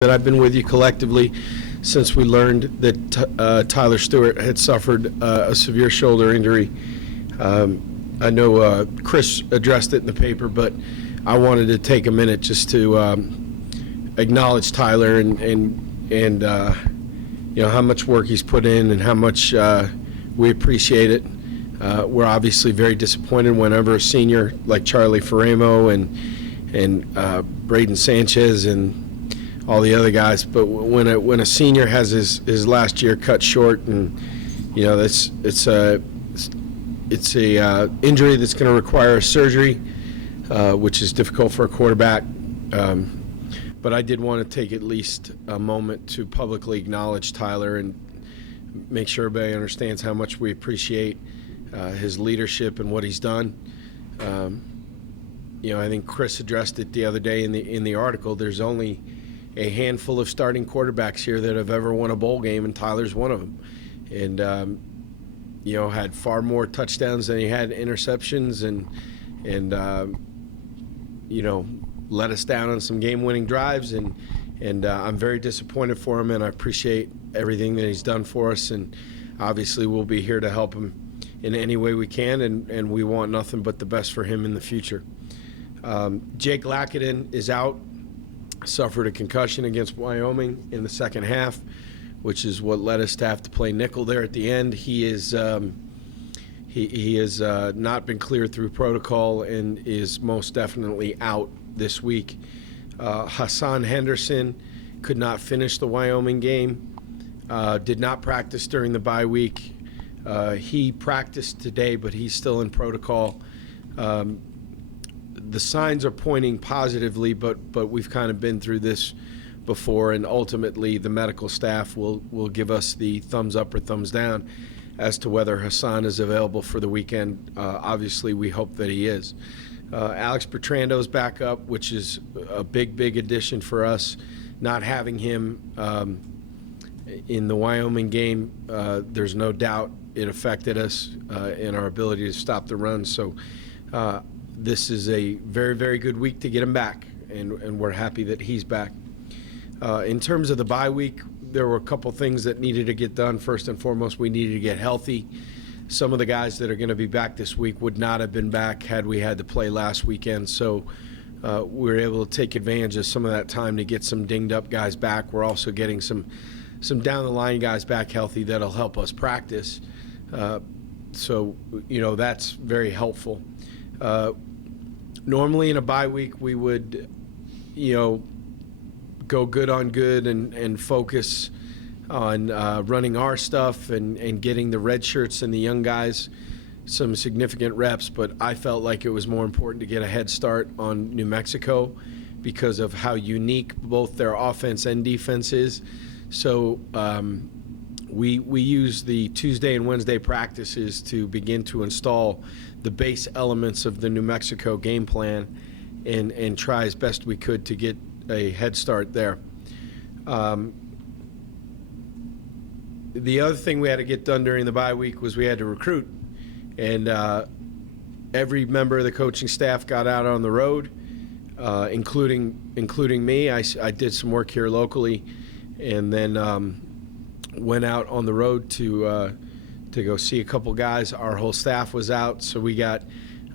that I've been with you collectively since we learned that Tyler Stewart had suffered a severe shoulder injury. I know Chris addressed it in the paper, but I wanted to take a minute just to acknowledge Tyler and you know how much work he's put in and how much we appreciate it. We're obviously very disappointed whenever a senior like Charlie Ferramo and Braden Sanchez and all the other guys, but when a senior has his last year cut short, and you know it's a injury that's going to require a surgery, which is difficult for a quarterback. But I did want to take at least a moment to publicly acknowledge Tyler and make sure everybody understands how much we appreciate his leadership and what he's done. You know, I think Chris addressed it the other day in the article. There's only a handful of starting quarterbacks here that have ever won a bowl game, and Tyler's one of them. And you know, had far more touchdowns than he had interceptions, and you know, let us down on some game-winning drives. And I'm very disappointed for him, and I appreciate everything that he's done for us. And obviously, we'll be here to help him in any way we can, and we want nothing but the best for him in the future. Jake Lackadin is out. Suffered a concussion against Wyoming in the second half, which is what led us to have to play nickel there at the end. He is he has not been cleared through protocol and is most definitely out this week. Hassan Henderson could not finish the Wyoming game, did not practice during the bye week. He practiced today, but he's still in protocol. The signs are pointing positively, but we've kind of been through this before, and ultimately the medical staff will give us the thumbs up or thumbs down as to whether Hassan is available for the weekend. Obviously, we hope that he is. Alex Bertrando is back up, which is a big addition for us. Not having him in the Wyoming game, there's no doubt it affected us in our ability to stop the run. So this is a very good week to get him back, and we're happy that he's back. In terms of the bye week, there were a couple things that needed to get done. First and foremost, we needed to get healthy. Some of the guys that are going to be back this week would not have been back had we had to play last weekend, so we were able to take advantage of some of that time to get some dinged up guys back. We're also getting some down the line guys back healthy that'll help us practice. So you know, that's very helpful. Normally in a bye week we would, you know, go good on good and focus on running our stuff and getting the red shirts and the young guys some significant reps, but I felt like it was more important to get a head start on New Mexico because of how unique both their offense and defense is. So we use the Tuesday and Wednesday practices to begin to install the base elements of the New Mexico game plan and try as best we could to get a head start there. The other thing we had to get done during the bye week was we had to recruit, and every member of the coaching staff got out on the road, including me. I did some work here locally, and then went out on the road to go see a couple guys. Our whole staff was out, so we got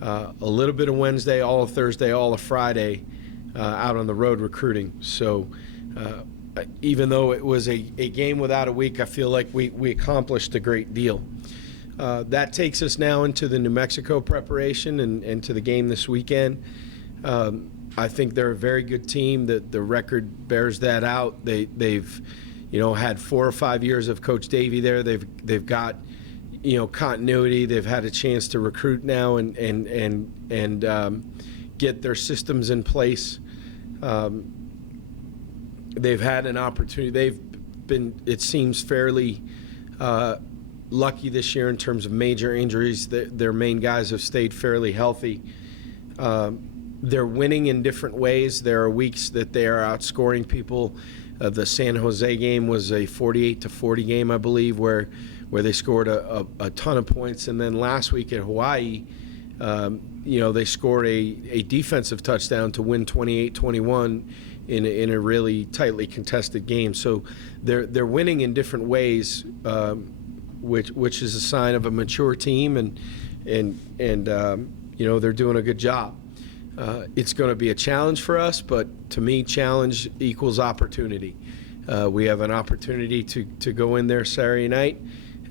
a little bit of Wednesday, all of Thursday, all of Friday out on the road recruiting. So even though it was a game without a week, I feel like we accomplished a great deal. That takes us now into the New Mexico preparation and to the game this weekend. I think they're a very good team. The record bears that out. They've you know, had 4 or 5 years of Coach Davey there. They've got, you know, continuity. They've had a chance to recruit now and get their systems in place. They've had an opportunity. They've been, it seems, fairly lucky this year in terms of major injuries. Their main guys have stayed fairly healthy. They're winning in different ways. There are weeks that they are outscoring people. The San Jose game was a 48-40 game, I believe, where they scored a ton of points. And then last week at Hawaii, you know, they scored a defensive touchdown to win 28-21 in a really tightly contested game. So they're winning in different ways, which is a sign of a mature team, and they're doing a good job. It's going to be a challenge for us, but to me, challenge equals opportunity. We have an opportunity to go in there Saturday night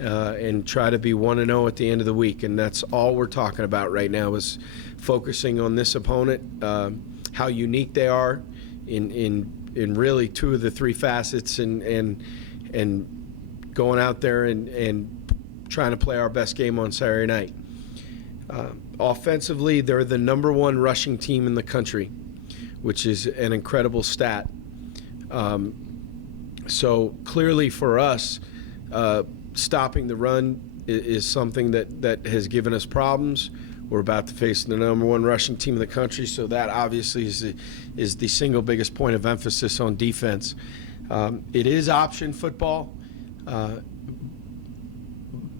and try to be 1-0 at the end of the week, and that's all we're talking about right now, is focusing on this opponent, how unique they are in really two of the three facets, and going out there and trying to play our best game on Saturday night. Offensively, they're the #1 rushing team in the country, which is an incredible stat. So clearly for us, stopping the run is something that has given us problems. We're about to face the #1 rushing team in the country, so that obviously is the single biggest point of emphasis on defense. It is option football,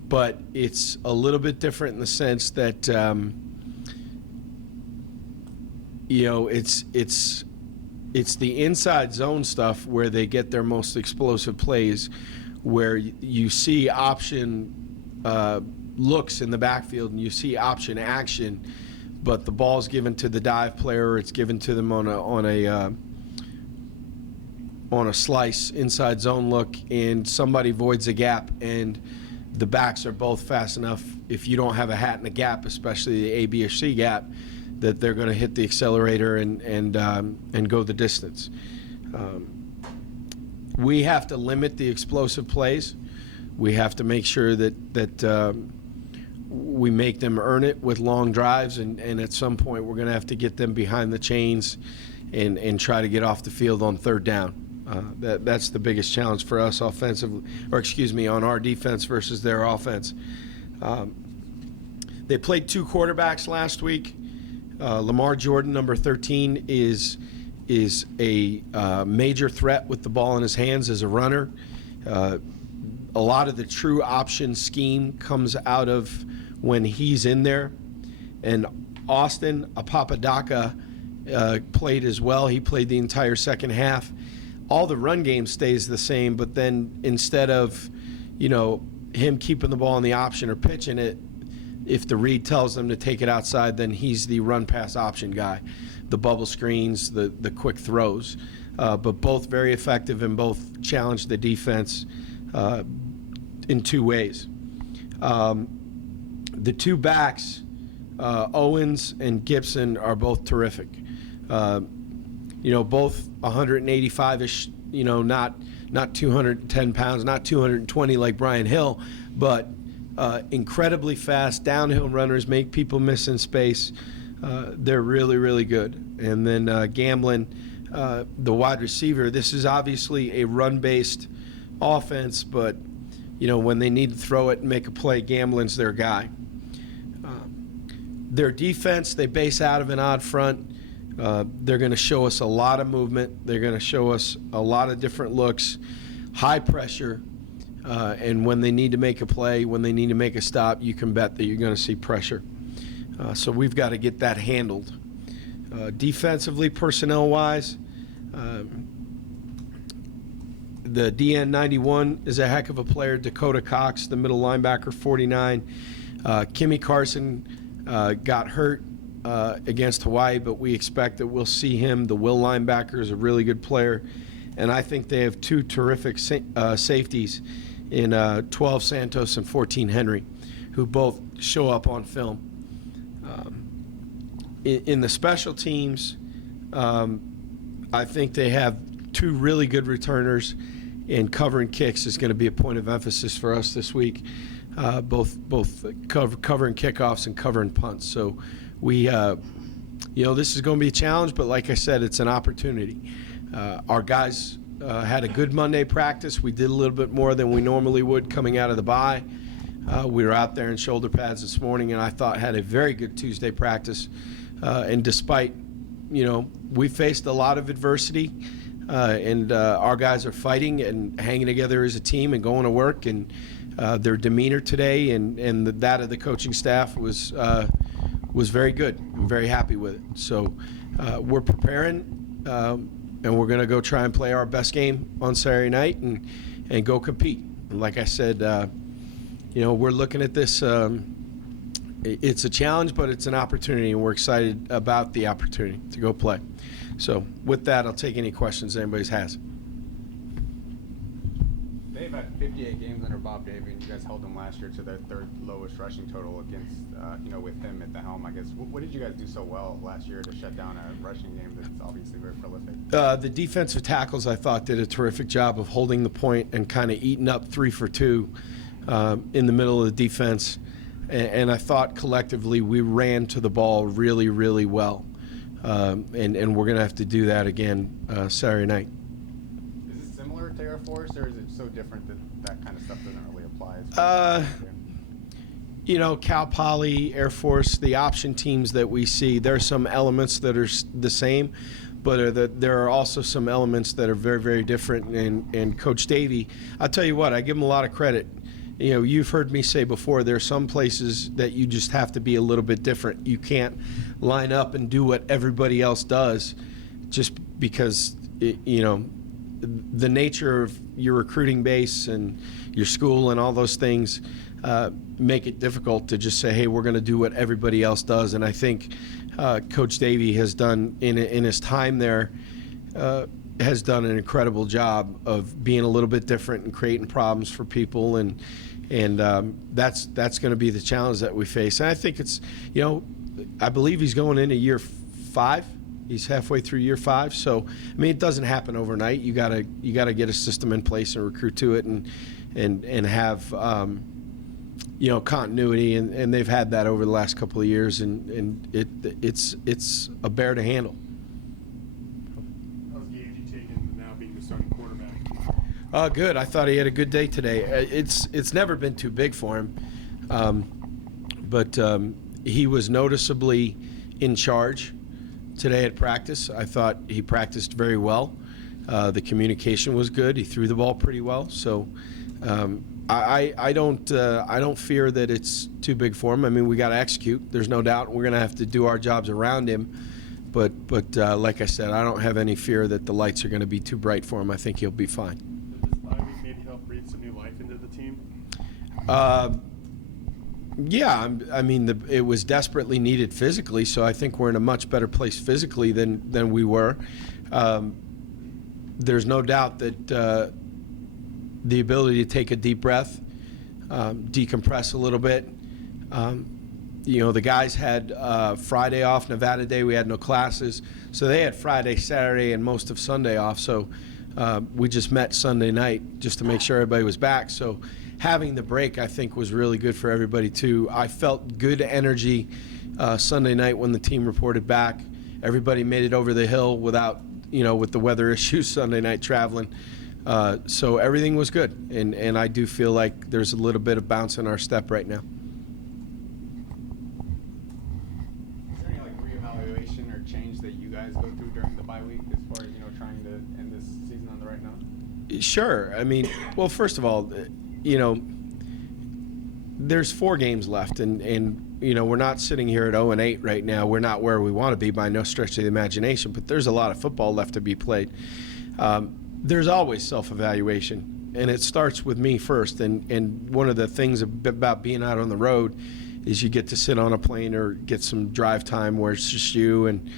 but it's a little bit different in the sense that it's the inside zone stuff where they get their most explosive plays, where you see option looks in the backfield and you see option action, but the ball's given to the dive player, or it's given to them on a slice inside zone look, and somebody voids a gap, and the backs are both fast enough, if you don't have a hat in the gap, especially the A, B, or C gap, that they're going to hit the accelerator and go the distance. We have to limit the explosive plays. We have to make sure that we make them earn it with long drives, and at some point we're going to have to get them behind the chains and try to get off the field on third down. That's the biggest challenge for us offensively, on our defense versus their offense. They played two quarterbacks last week. Lamar Jordan, number 13, is a major threat with the ball in his hands as a runner. A lot of the true option scheme comes out of when he's in there. And Austin Apapadaka played as well. He played the entire second half. All the run game stays the same, but then instead of, him keeping the ball in the option or pitching it, if the read tells them to take it outside, then he's the run-pass option guy, the bubble screens, the quick throws. But both very effective, and both challenge the defense in two ways. The two backs, Owens and Gibson, are both terrific. Both 185-ish, not 210 pounds, not 220 like Brian Hill, but incredibly fast downhill runners, make people miss in space. They're really, really good. And then Gamblin, the wide receiver, this is obviously a run-based offense, but when they need to throw it and make a play, Gamblin's their guy. Their defense, they base out of an odd front. They're going to show us a lot of movement. They're going to show us a lot of different looks, high pressure, and when they need to make a play, when they need to make a stop, you can bet that you're going to see pressure. So we've got to get that handled. Defensively, personnel-wise, the DN 91 is a heck of a player. Dakota Cox, the middle linebacker, 49. Kimmy Carson got hurt against Hawaii, but we expect that we'll see him. The will linebacker is a really good player, and I think they have two terrific safeties in 12 Santos and 14 Henry, who both show up on film. In the special teams, I think they have two really good returners, and covering kicks is going to be a point of emphasis for us this week, both covering kickoffs and covering punts. So we, this is going to be a challenge, but like I said, it's an opportunity. Our guys had a good Monday practice. We did a little bit more than we normally would coming out of the bye. We were out there in shoulder pads this morning, and I thought had a very good Tuesday practice. And despite, we faced a lot of adversity, and our guys are fighting and hanging together as a team and going to work. And their demeanor today and that of the coaching staff was very good. I'm very happy with it. So we're preparing. we're going to go try and play our best game on Saturday night and go compete. And like I said, we're looking at this. It's a challenge, but it's an opportunity, and we're excited about the opportunity to go play. So with that, I'll take any questions anybody has. They've had 58 games under Bob Davie, and you guys held them last year to their third lowest rushing total against, with him at the helm. I guess, what did you guys do so well last year to shut down a rushing game that's obviously very prolific? The defensive tackles, I thought, did a terrific job of holding the point and kind of eating up 3 for 2 in the middle of the defense. And I thought collectively we ran to the ball really, really well. And we're going to have to do that again Saturday night. Is it similar to Air Force, or is it so different that that kind of stuff doesn't really apply? Cal Poly, Air Force, the option teams that we see, there are some elements that are the same, but there are also some elements that are very, very different. And Coach Davie, I'll tell you what, I give him a lot of credit. You've heard me say before, there are some places that you just have to be a little bit different. You can't line up and do what everybody else does just because, the nature of your recruiting base and your school and all those things make it difficult to just say, hey, we're going to do what everybody else does. And I think Coach Davie has done, in his time there, has done an incredible job of being a little bit different and creating problems for people, and that's going to be the challenge that we face. And I think it's, I believe he's going into year 5. He's halfway through year 5. So it doesn't happen overnight. You gotta get a system in place and recruit to it, and have continuity, and they've had that over the last couple of years, and it's a bear to handle. Good. I thought he had a good day today. It's never been too big for him, but he was noticeably in charge today at practice. I thought he practiced very well. The communication was good. He threw the ball pretty well. So I don't fear that it's too big for him. We got to execute. There's no doubt. We're going to have to do our jobs around him. But like I said, I don't have any fear that the lights are going to be too bright for him. I think he'll be fine. Breathe some new life into the team? Yeah, it was desperately needed physically, so I think we're in a much better place physically than we were. There's no doubt that the ability to take a deep breath, decompress a little bit. The guys had Friday off, Nevada Day. We had no classes, so they had Friday, Saturday, and most of Sunday off. So we just met Sunday night just to make sure everybody was back. So having the break, I think, was really good for everybody too. I felt good energy Sunday night when the team reported back. Everybody made it over the hill without, with the weather issues Sunday night traveling. So everything was good, and I do feel like there's a little bit of bounce in our step right now. Is there any reevaluation or change that you guys go through during the bye week as far as trying to end this season on the right note? Sure. Well, first of all, there's 4 games left, and we're not sitting here at 0-8 right now. We're not where we want to be by no stretch of the imagination, but there's a lot of football left to be played. There's always self-evaluation, and it starts with me first. And one of the things about being out on the road is you get to sit on a plane or get some drive time where it's just you. And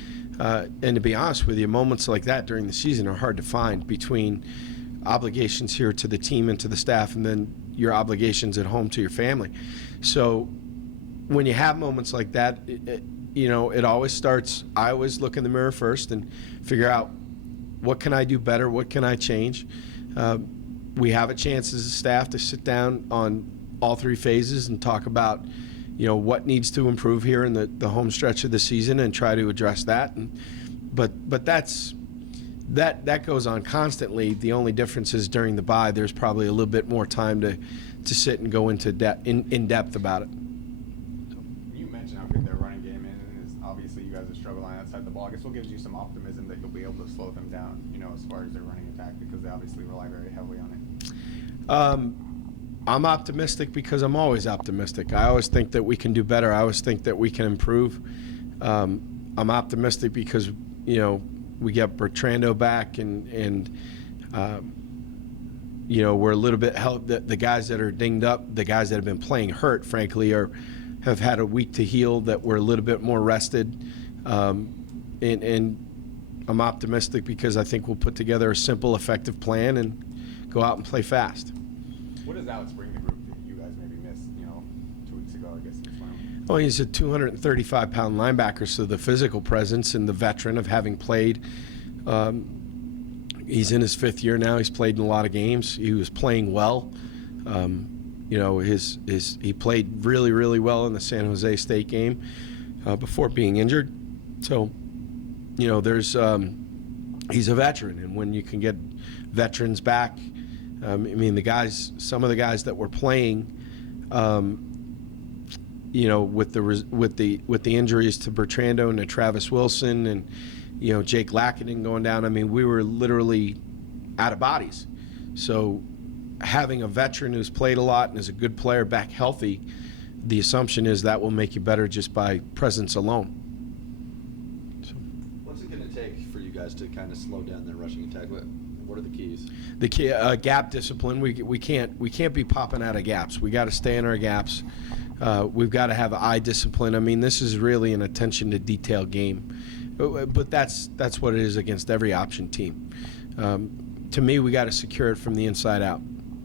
to be honest with you, moments like that during the season are hard to find between obligations here to the team and to the staff, and then your obligations at home to your family. So when you have moments like that, it always starts, I always look in the mirror first and figure out, what can I do better? What can I change? We have a chance as a staff to sit down on all 3 phases and talk about, what needs to improve here in the home stretch of the season and try to address that. But that goes on constantly. The only difference is during the bye, there's probably a little bit more time to sit and go into in depth about it. You mentioned how good their running game is. Obviously, you guys are struggling outside the ball. I guess what gives you some optimism that you'll be able to slow them down, as far as their running attack, because they obviously rely very heavily on it? I'm optimistic because I'm always optimistic. I always think that we can do better. I always think that we can improve. I'm optimistic because, we got Bertrando back, and you know, we're a little bit helped. The guys that are dinged up, the guys that have been playing hurt, frankly, have had a week to heal, that we're a little bit more rested. And I'm optimistic because I think we'll put together a simple, effective plan and go out and play fast. What does Alex bring to the group that you guys maybe missed, 2 weeks ago, I guess? Well, he's a 235-pound linebacker, so the physical presence and the veteran of having played. He's in his 5th year now. He's played in a lot of games. He was playing well. You know, he played really, really well in the San Jose State game before being injured. So, you know, he's a veteran, and when you can get veterans back, I mean, some of the guys that were playing, you know, with the injuries to Bertrando and to Travis Wilson and, you know, Jake Lackinen going down, I mean, we were literally out of bodies. So having a veteran who's played a lot and is a good player back healthy, the assumption is that will make you better just by presence alone. So, what's it going to take for you guys to kind of slow down their rushing attack? What are the keys? The key, gap discipline. We can't be popping out of gaps. We got to stay in our gaps. We've got to have eye discipline. I mean, this is really an attention to detail game, but that's what it is against every option team. To me, we got to secure it from the inside out.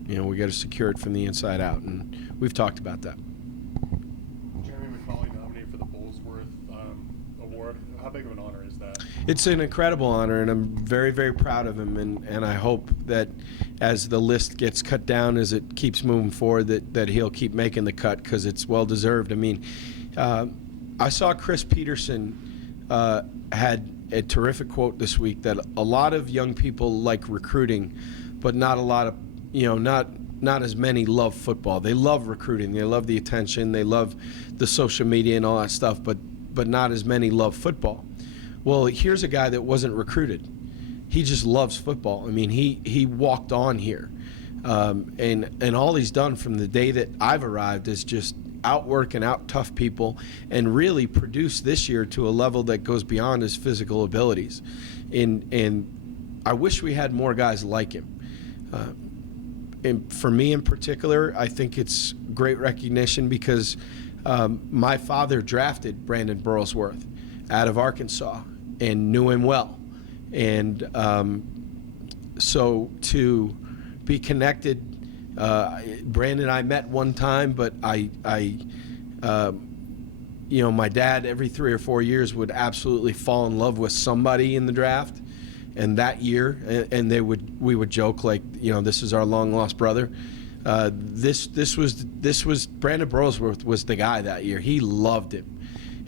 You know, we got to secure it from the inside out, and we've talked about that. Jeremy Macauley nominated for the Bullsworth Award. How big of an honor is that? It's an incredible honor, and I'm very, very proud of him, and I hope that as the list gets cut down, as it keeps moving forward, that he'll keep making the cut, because it's well-deserved. I mean, I saw Chris Peterson had a terrific quote this week that a lot of young people like recruiting, but not a lot of, you know, not as many love football. They love recruiting. They love the attention. They love the social media and all that stuff, but not as many love football. Well, here's a guy that wasn't recruited. He just loves football. I mean, he walked on here. And all he's done from the day that I've arrived is just outwork and out-tough people and really produce this year to a level that goes beyond his physical abilities. And I wish we had more guys like him. And for me in particular, I think it's great recognition because my father drafted Brandon Burlsworth out of Arkansas and knew him well. And so to be connected, Brandon and I met one time, but you know, my dad every 3 or 4 years would absolutely fall in love with somebody in the draft. And that year, and we would joke like, you know, this is our long lost brother. This was Brandon Burlsworth was the guy that year. He loved him,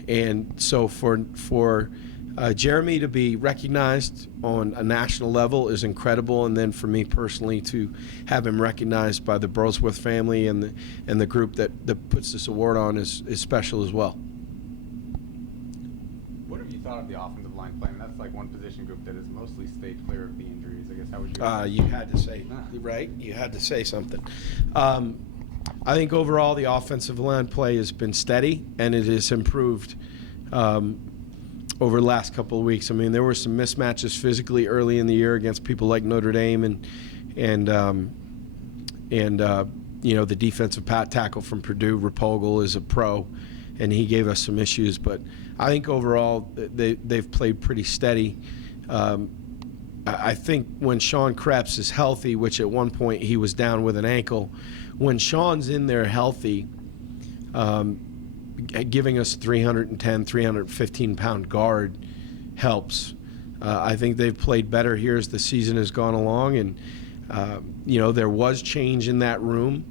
and so for Jeremy to be recognized on a national level is incredible, and then for me personally to have him recognized by the Burlsworth family and the group that puts this award on is special as well. What have you thought of the offensive line play? I mean, that's like one position group that has mostly stayed clear of the injuries. I guess how would you? You had to say, right? You had to say something. I think overall the offensive line play has been steady, and it has improved over the last couple of weeks. I mean, there were some mismatches physically early in the year against people like Notre Dame and you know, the defensive tackle from Purdue, Rapogel, is a pro, and he gave us some issues. But I think overall they've played pretty steady. I think when Sean Krebs is healthy, which at one point he was down with an ankle, when Sean's in there healthy, giving us 310, 315-pound guard helps. I think they've played better here as the season has gone along, and you know, there was change in that room,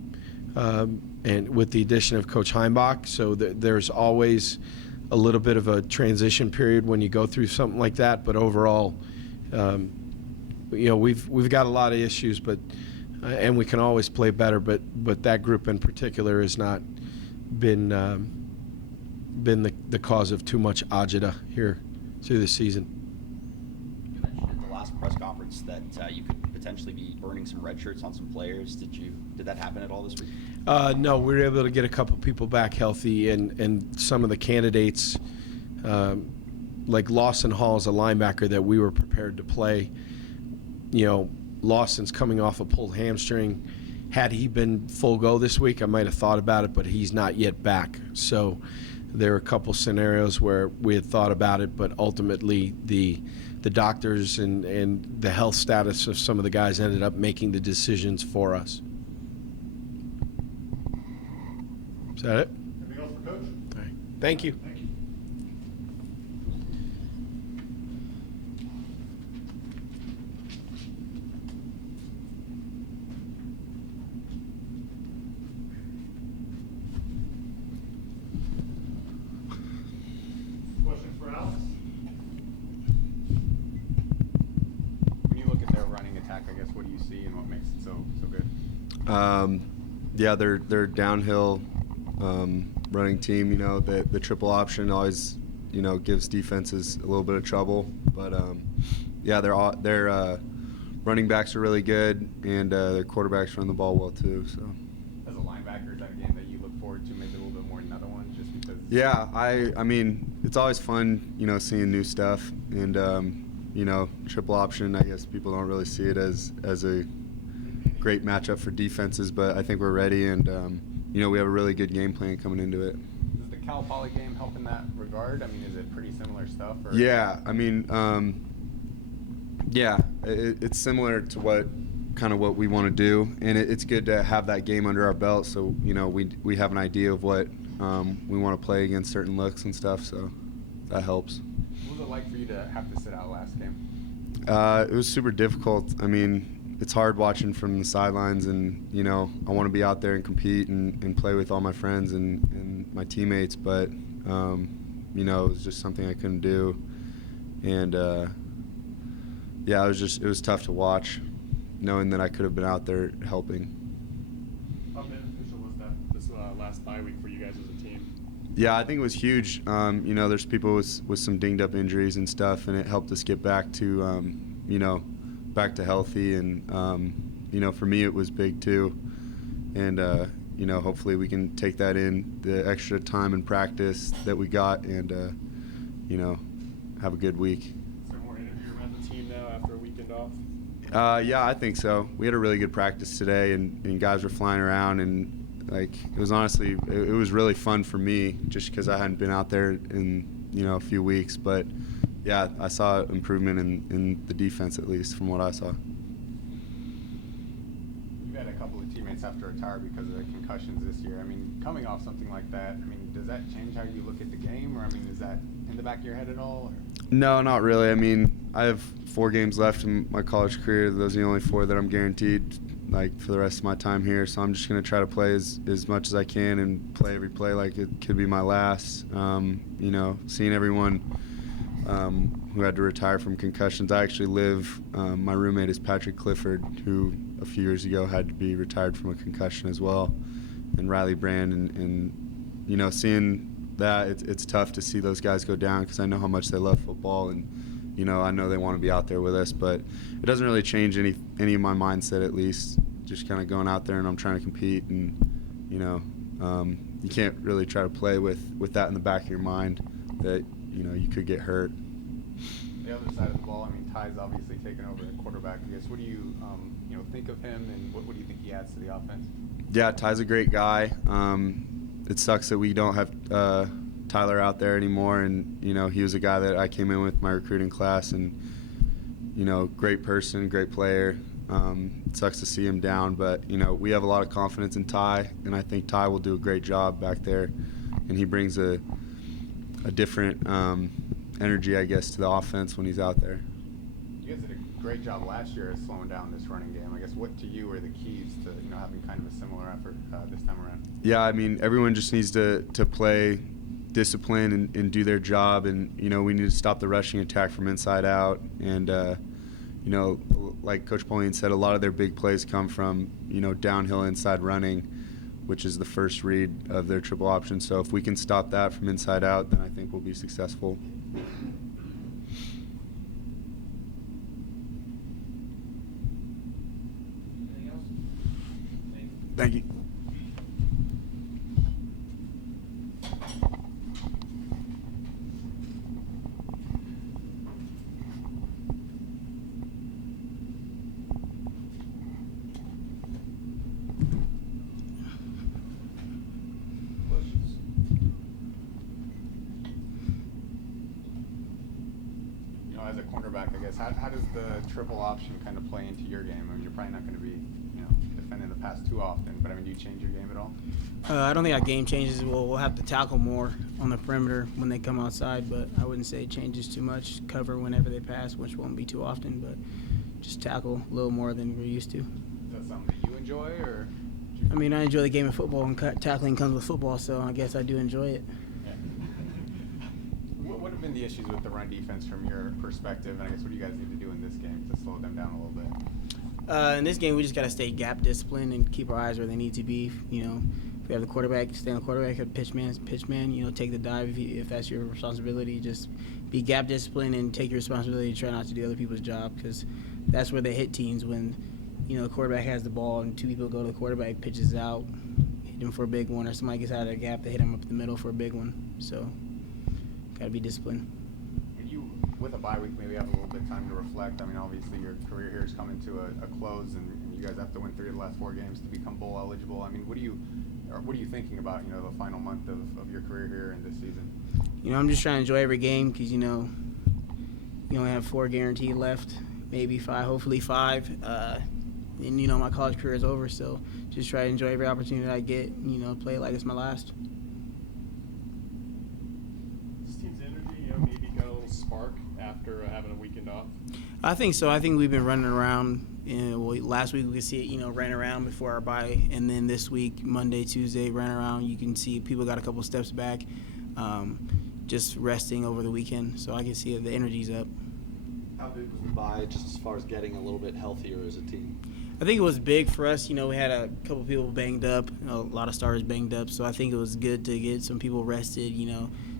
and with the addition of Coach Heimbach, so there's always a little bit of a transition period when you go through something like that. But overall, you know, we've got a lot of issues, but and we can always play better. But that group in particular has not been the cause of too much agita here through the season. You mentioned at the last press conference that you could potentially be burning some red shirts on some players. Did that happen at all this week? No, we were able to get a couple people back healthy, and some of the candidates, like Lawson Hall is a linebacker that we were prepared to play. You know, Lawson's coming off a pulled hamstring. Had he been full go this week, I might have thought about it, but he's not yet back. So there are a couple scenarios where we had thought about it, but ultimately the doctors and the health status of some of the guys ended up making the decisions for us. Is that it? Anything else for Coach? All right. Thank you. Thank you. Questions for Alex? When you look at their running attack, I guess, what do you see and what makes it so good? Yeah, they're downhill running team. You know, the triple option always, you know, gives defenses a little bit of trouble. But yeah, their running backs are really good, and their quarterbacks run the ball well too. So. As a linebacker, is that a game that you look forward to maybe a little bit more than other ones, just because? Yeah, I mean, it's always fun, you know, seeing new stuff, and you know, triple option. I guess people don't really see it as a great matchup for defenses, but I think we're ready, and you know, we have a really good game plan coming into it. Does the Cal Poly game help in that regard? I mean, is it pretty similar stuff? Or? Yeah, I mean, yeah, it's similar to what we want to do, and it's good to have that game under our belt, so you know, we have an idea of what we want to play against certain looks and stuff, so that helps. What was it like for you to have to sit out last game? It was super difficult. I mean, it's hard watching from the sidelines, and you know, I want to be out there and compete and play with all my friends and my teammates, but you know, it was just something I couldn't do, and yeah, it was tough to watch, knowing that I could have been out there helping. How beneficial was that this last bye week for you guys as a team? Yeah, I think it was huge. You know, there's people with some dinged up injuries and stuff, and it helped us get back to you know, back to healthy, and you know, for me it was big too, and you know, hopefully we can take that in the extra time and practice that we got, and you know, have a good week. Is there more energy around the team now after a weekend off? Yeah, I think so. We had a really good practice today, and guys were flying around, and like, it was honestly, it was really fun for me, just because I hadn't been out there in, you know, a few weeks, but yeah, I saw improvement in the defense, at least from what I saw. You had a couple of teammates have to retire because of the concussions this year. I mean, coming off something like that, I mean, does that change how you look at the game, or I mean, is that in the back of your head at all? Or? No, not really. I mean, I have 4 games left in my college career. Those are the only 4 that I'm guaranteed, like, for the rest of my time here. So I'm just going to try to play as much as I can and play every play like it could be my last. You know, seeing everyone who had to retire from concussions. I actually live, my roommate is Patrick Clifford, who a few years ago had to be retired from a concussion as well, and Riley Brand, and you know, seeing that, it's tough to see those guys go down, because I know how much they love football, and you know, I know they want to be out there with us, but it doesn't really change any of my mindset, at least. Just kind of going out there, and I'm trying to compete, and you know, you can't really try to play with that in the back of your mind, that you know, you could get hurt. The other side of the ball, I mean, Ty's obviously taken over at quarterback. I guess, what do you, you know, think of him, and what do you think he adds to the offense? Yeah, Ty's a great guy. It sucks that we don't have Tyler out there anymore, and you know, he was a guy that I came in with my recruiting class, and you know, great person, great player. It sucks to see him down, but you know, we have a lot of confidence in Ty, and I think Ty will do a great job back there, and he brings a different energy, I guess, to the offense when he's out there. You guys did a great job last year at slowing down this running game. I guess, what to you are the keys to, you know, having kind of a similar effort this time around? Yeah, I mean, everyone just needs to play discipline and do their job, and you know, we need to stop the rushing attack from inside out, and you know, like Coach Polian said, a lot of their big plays come from, you know, downhill inside running, which is the first read of their triple option. So if we can stop that from inside out, then I think we'll be successful. Anything else? Thank you. a cornerback, I guess, how does the triple option kind of play into your game? I mean, you're probably not going to be, defending the pass too often, but I mean, do you change your game at all? I don't think our game changes. We'll have to tackle more on the perimeter when they come outside, but I wouldn't say it changes too much. Cover whenever they pass, which won't be too often, but just tackle a little more than we're used to. Is that something that you enjoy, or? I mean, I enjoy the game of football, and tackling comes with football, so I guess I do enjoy it. Yeah. What have been the issues with the run defense from your perspective, and I guess what do you guys need to do in this game to slow them down a little bit? In this game, we just got to stay gap disciplined and keep our eyes where they need to be. If we have the quarterback, stay on the quarterback. If pitch man, take the dive if that's your responsibility. Just be gap disciplined and take your responsibility. Try not to do other people's job, because that's where they hit teams when, the quarterback has the ball and two people go to the quarterback, pitches out, hit him for a big one, or somebody gets out of their gap, they hit him up the middle for a big one. So, got to be disciplined. With a bye week, maybe have a little bit of time to reflect. I mean, obviously your career here is coming to a close, and you guys have to win 3 of the last 4 games to become bowl eligible. I mean, what are you thinking about, the final month of your career here in this season? I'm just trying to enjoy every game, because, you only have 4 guaranteed left, maybe 5, hopefully 5. And, my college career is over, so just try to enjoy every opportunity I get, play it like it's my last. This team's energy, maybe got a little spark after having a weekend off? I think so. I think we've been running around. Last week we could see it, ran around before our bye, and then this week, Monday, Tuesday, ran around. You can see people got a couple steps back, just resting over the weekend. So I can see the energy's up. How big was the bye, just as far as getting a little bit healthier as a team? I think it was big for us. We had a couple people banged up, a lot of starters banged up. So I think it was good to get some people rested.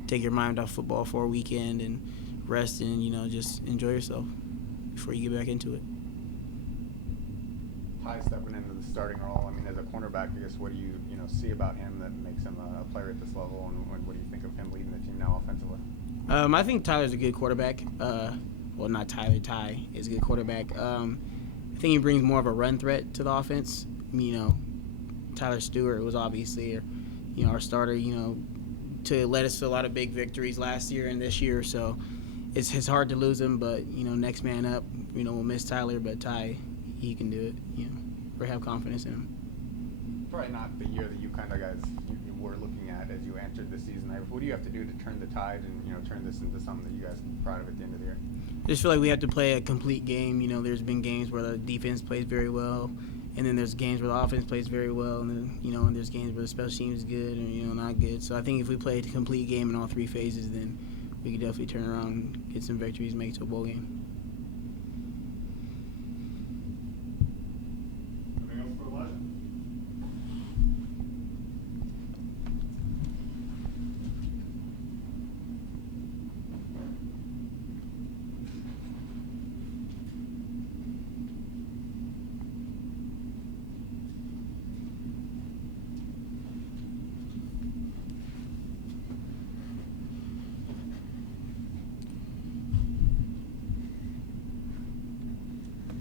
Take your mind off football for a weekend and rest and just enjoy yourself before you get back into it. Ty stepping into the starting role. I mean, as a cornerback, I guess what do you see about him that makes him a player at this level, and what do you think of him leading the team now offensively? I think Tyler's a good quarterback. Well, not Tyler. Ty is a good quarterback. I think he brings more of a run threat to the offense. Tyler Stewart was obviously, our starter. To led us to a lot of big victories last year and this year. So it's hard to lose him, but next man up. We'll miss Tyler, but Ty, he can do it. We have confidence in him. Probably not the year that you kind of guys you were looking at as you entered the season. What do you have to do to turn the tide and turn this into something that you guys are proud of at the end of the year? I just feel like we have to play a complete game. There's been games where the defense plays very well, and then there's games where the offense plays very well, and then and there's games where the special teams is good and not good. So I think if we play a complete game in all 3 phases, then we could definitely turn around, get some victories, make it to a bowl game. Anything else for Elijah?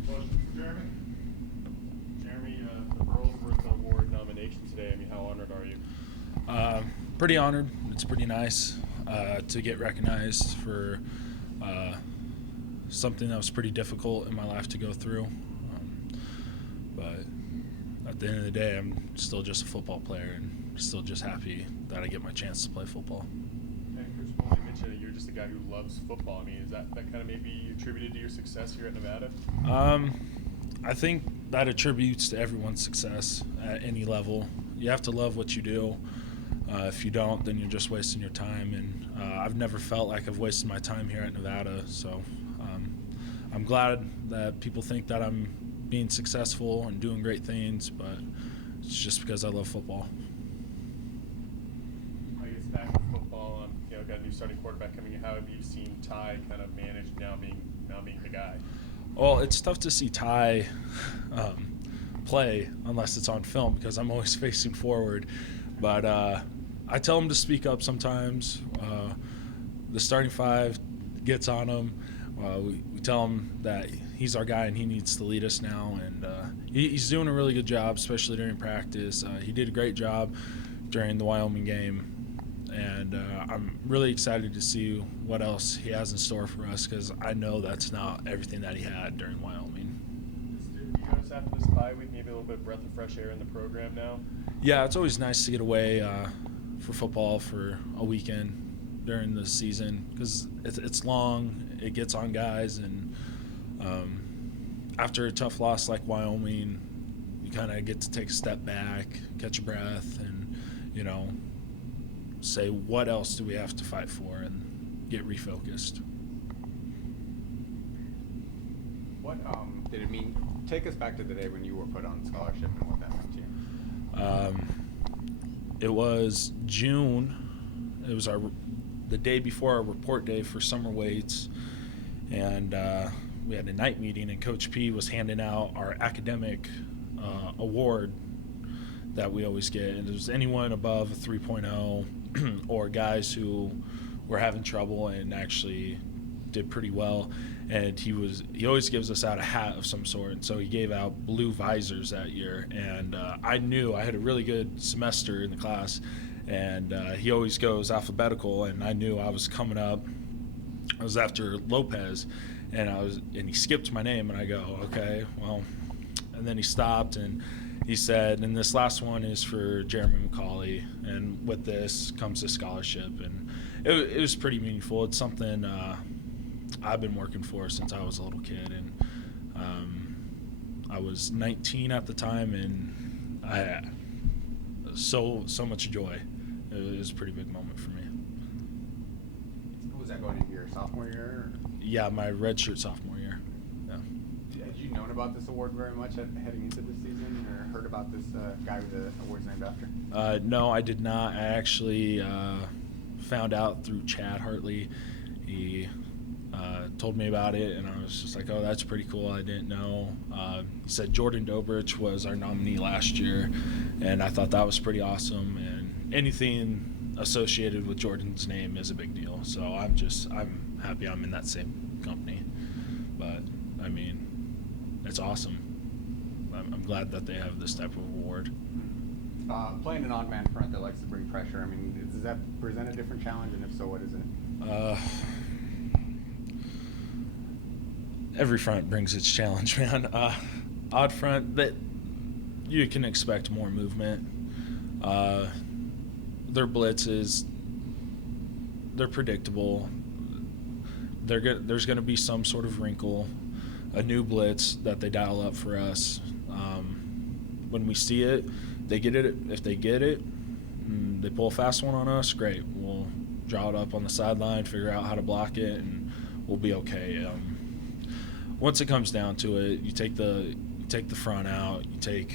Questions for Jeremy? Jeremy, the Burlsworth Award nomination today. I mean, how honored are you? Pretty honored. It's pretty nice to get recognized for something that was pretty difficult in my life to go through. But at the end of the day, I'm still just a football player and still just happy that I get my chance to play football. And Coach Brian mentioned that you're just a guy who loves football. I mean, is that kind of maybe attributed to your success here at Nevada? I think that attributes to everyone's success at any level. You have to love what you do. If you don't, then you're just wasting your time. And I've never felt like I've wasted my time here at Nevada. So I'm glad that people think that I'm being successful and doing great things, but it's just because I love football. I guess back to football, got a new starting quarterback coming in. How have you seen Ty kind of manage now being the guy? Well, it's tough to see Ty play unless it's on film because I'm always facing forward. But I tell him to speak up sometimes. The starting 5 gets on him. We tell him that he's our guy and he needs to lead us now. And he's doing a really good job, especially during practice. He did a great job during the Wyoming game. And I'm really excited to see what else he has in store for us, because I know that's not everything that he had during Wyoming. Do you notice after this bye week maybe a little bit of breath of fresh air in the program now? Yeah, it's always nice to get away for football for a weekend during the season, because it's long, it gets on guys, and after a tough loss like Wyoming, you kind of get to take a step back, catch your breath, and, you know, say what else do we have to fight for and get refocused. What did it mean? Take us back to the day when you were put on scholarship and what that meant to you. It was June. It was the day before our report day for summer weights, and we had a night meeting, and Coach P was handing out our academic award that we always get, and it was anyone above a 3.0 or guys who were having trouble and actually did pretty well. And he always gives us out a hat of some sort, and so he gave out blue visors that year. And I knew I had a really good semester in the class, and he always goes alphabetical, and I knew I was coming up. I was after Lopez, and he skipped my name, and I go, okay, well. And then he stopped, and he said, and this last one is for Jeremy Macauley, and with this comes a scholarship. And it was pretty meaningful. It's something I've been working for since I was a little kid, and I was 19 at the time, and I had so much joy. It was a pretty big moment for me. Was that going into your sophomore year? Or? Yeah, my redshirt sophomore year. Yeah. Had you known about this award very much heading into this season, or heard about this guy with the award's named after? No, I did not. I actually found out through Chad Hartley. He told me about it, and I was just like, oh, that's pretty cool. I didn't know. He said Jordan Dobrich was our nominee last year, and I thought that was pretty awesome. And anything associated with Jordan's name is a big deal. So I'm happy I'm in that same company. But, I mean, it's awesome. I'm glad that they have this type of award. Playing an odd man front that likes to bring pressure, I mean, does that present a different challenge, and if so, what is it? Every front brings its challenge, man. Odd front, that you can expect more movement. Their blitzes, they're predictable. There's going to be some sort of wrinkle, a new blitz that they dial up for us. When we see it, they get it. If they get it, they pull a fast one on us, great. We'll draw it up on the sideline, figure out how to block it, and we'll be okay. Once it comes down to it, you take the front out, you take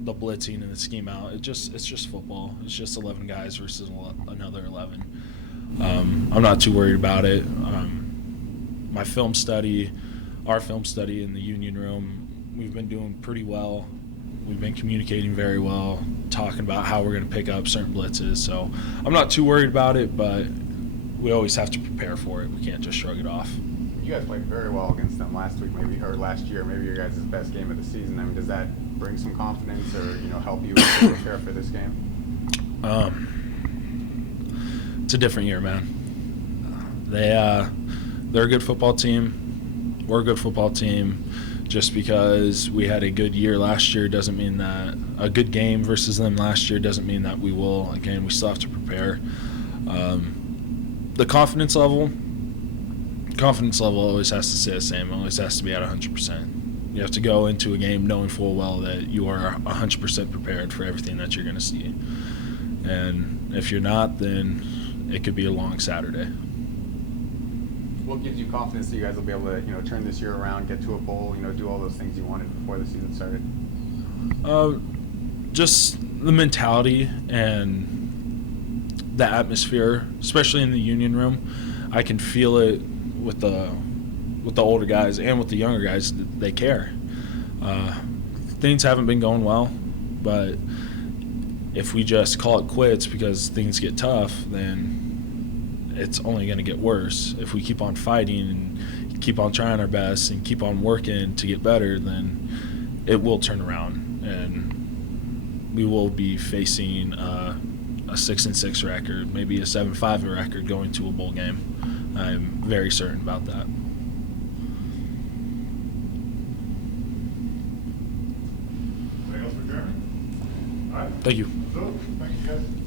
the blitzing and the scheme out. It's just football. It's just 11 guys versus another 11. I'm not too worried about it. Our film study in the union room, we've been doing pretty well. We've been communicating very well, talking about how we're going to pick up certain blitzes. So I'm not too worried about it, but we always have to prepare for it. We can't just shrug it off. You guys played very well against them last week, last year, maybe your guys' best game of the season. I mean, does that bring some confidence, or help you prepare for this game? It's a different year, man. They're a good football team. We're a good football team. Just because we had a good year last year doesn't mean that a good game versus them last year doesn't mean that we will. Again, we still have to prepare. The confidence level always has to stay the same. It always has to be at 100%. You have to go into a game knowing full well that you are 100% prepared for everything that you're going to see. And if you're not, then it could be a long Saturday. What gives you confidence that you guys will be able to, turn this year around, get to a bowl, do all those things you wanted before the season started? Just the mentality and the atmosphere, especially in the union room. I can feel it with the older guys and with the younger guys. They care. Things haven't been going well, but if we just call it quits because things get tough, then it's only going to get worse. If we keep on fighting and keep on trying our best and keep on working to get better, then it will turn around, and we will be facing a 6-6 record, maybe a 7-5 record going to a bowl game. I'm very certain about that. Anything else for Jeremy? All right. Thank you. So, thank you guys.